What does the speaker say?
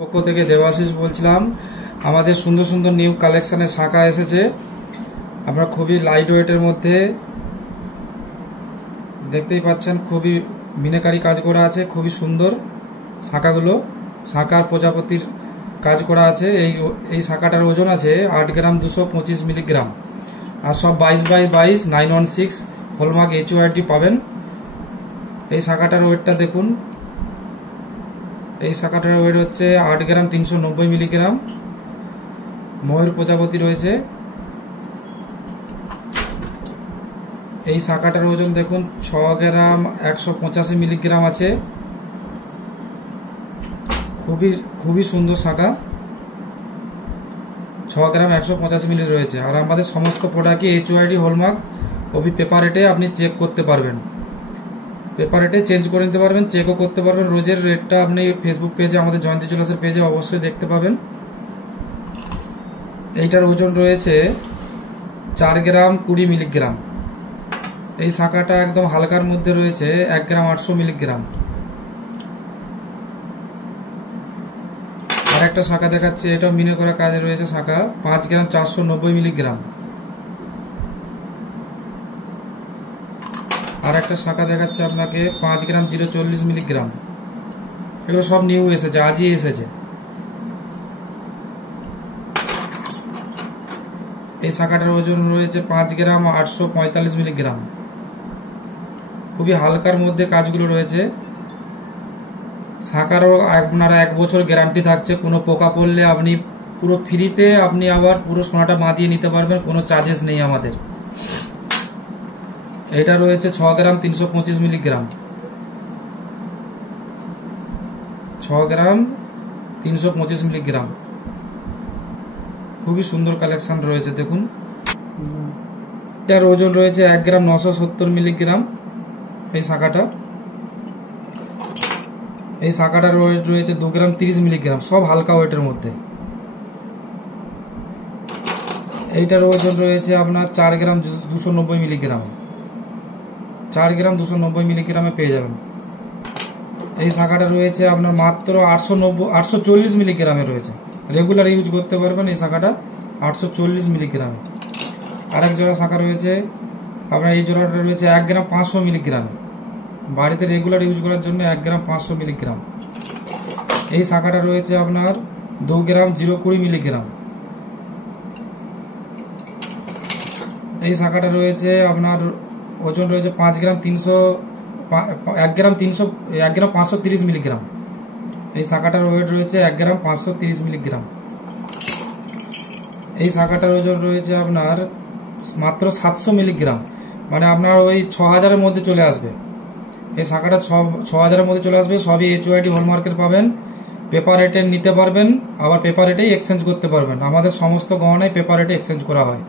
পক্ষ থেকে দেবাশিস বলছিলাম। আমাদের সুন্দর সুন্দর নিউ কালেকশনের শাখা এসেছে। আমরা খুবই লাইট ওয়েটের মধ্যে দেখতেই পাচ্ছেন, খুবই মিনাকারি কাজ করা আছে, খুবই সুন্দর শাখাগুলো। শাখার প্রজাপতির কাজ করা আছে। এই শাখাটার ওজন আছে 8 গ্রাম 225 মিলিগ্রাম। আর সব 22x22 916 হলমার্ক HOID পাবেন। এই শাখাটার ওয়েটটা দেখুন। এই শাখাটার ওয়েট হচ্ছে 8 গ্রাম 390 মিলিগ্রাম। ময়ূর প্রজাপতি রয়েছে। এই শাখাটার ওজন দেখুন 6 গ্রাম 185 মিলিগ্রাম আছে। খুবই সুন্দর শাখা। 6 গ্রাম 185 মিলি রয়েছে। আর আমাদের সমস্ত প্রোডাক্টই HOID হলমার্ক ওবি পেপার রেটে আপনি চেক করতে পারবেন। পেপার রেটে চেঞ্জ করে নিতে পারবেন, চেকও করতে পারবেন। রোজের রেটটা আপনি ফেসবুক পেজে, আমাদের জয়ন্তী জুয়েলার্সের পেজে অবশ্যই দেখতে পাবেন। এইটার ওজন রয়েছে 4 গ্রাম 20 মিলিগ্রাম। এই শাখাটা একদম হালকার মধ্যে রয়েছে 1 গ্রাম 800 মিলিগ্রাম। আর একটা শাখা দেখাচ্ছে, এটা মিনে করা কাজে রয়েছে শাখা 5 গ্রাম 490 মিলিগ্রাম। আর একটা শাখা দেখাচ্ছে আপনাকে 5 গ্রাম 040 মিলিগ্রাম। এগুলো সব নিউ এসেছে, আজই এসেছে। এই শাখাটার ওজন রয়েছে 5 গ্রাম 845 মিলিগ্রাম। খুবই হালকার মধ্যে কাজগুলো রয়েছে। শাখারও আপনারা 1 বছর গ্যারান্টি থাকছে। কোনো পোকা পড়লে আপনি পুরো ফ্রিতে আপনি আবার পুরো সোনাটা বাঁধিয়ে নিতে পারবেন, কোনো চার্জেস নেই আমাদের। এটা রয়েছে 6 গ্রাম 325 মিলিগ্রাম। 6 গ্রাম 325 মিলিগ্রাম। খুবই সুন্দর কালেকশন রয়েছে দেখুন। এটার ওজন রয়েছে 1 গ্রাম 970 মিলিগ্রাম। এই শাখাটার ওয়েট রয়েছে 2 গ্রাম 30 মিলিগ্রাম। সব হালকা ওয়েটের মধ্যে। এইটার ওজন রয়েছে আপনার 4 গ্রাম 290 মিলিগ্রাম। 4 গ্রাম 290 মিলিগ্রামে পেয়ে যাবেন। এই শাখাটা রয়েছে আপনার মাত্র 840 মিলিগ্রামে রয়েছে। রেগুলার ইউজ করতে পারবেন এই শাখাটা 840 মিলিগ্রামে। আরেক জোড়া শাখা রয়েছে আপনার, এই জোড়াটা রয়েছে 1 গ্রাম 500 মিলিগ্রামে। বাড়িতে রেগুলার ইউজ করার জন্য 1 গ্রাম 500 মিলিগ্রাম। এই শাখাটা রয়েছে আপনার 2 গ্রাম 020 মিলিগ্রাম। এই শাখাটা রয়েছে আপনার ওজন রয়েছে 1 গ্রাম 530 মিলিগ্রাম। এই শাখাটার ওয়েট রয়েছে 1 গ্রাম 530 মিলিগ্রাম। এই শাখাটার ওজন রয়েছে আপনার মাত্র 700 মিলিগ্রাম, মানে আপনার ওই 6000-এর মধ্যে চলে আসবে। এই শাখাটা 6000-এর মধ্যে চলে আসবে। সবই HOID হলমার্কের পাবেন। পেপার রেটে নিতে পারবেন, আবার পেপার রেটেই এক্সচেঞ্জ করতে পারবেন। আমাদের সমস্ত গহনায় পেপার রেটে এক্সচেঞ্জ করা হয়।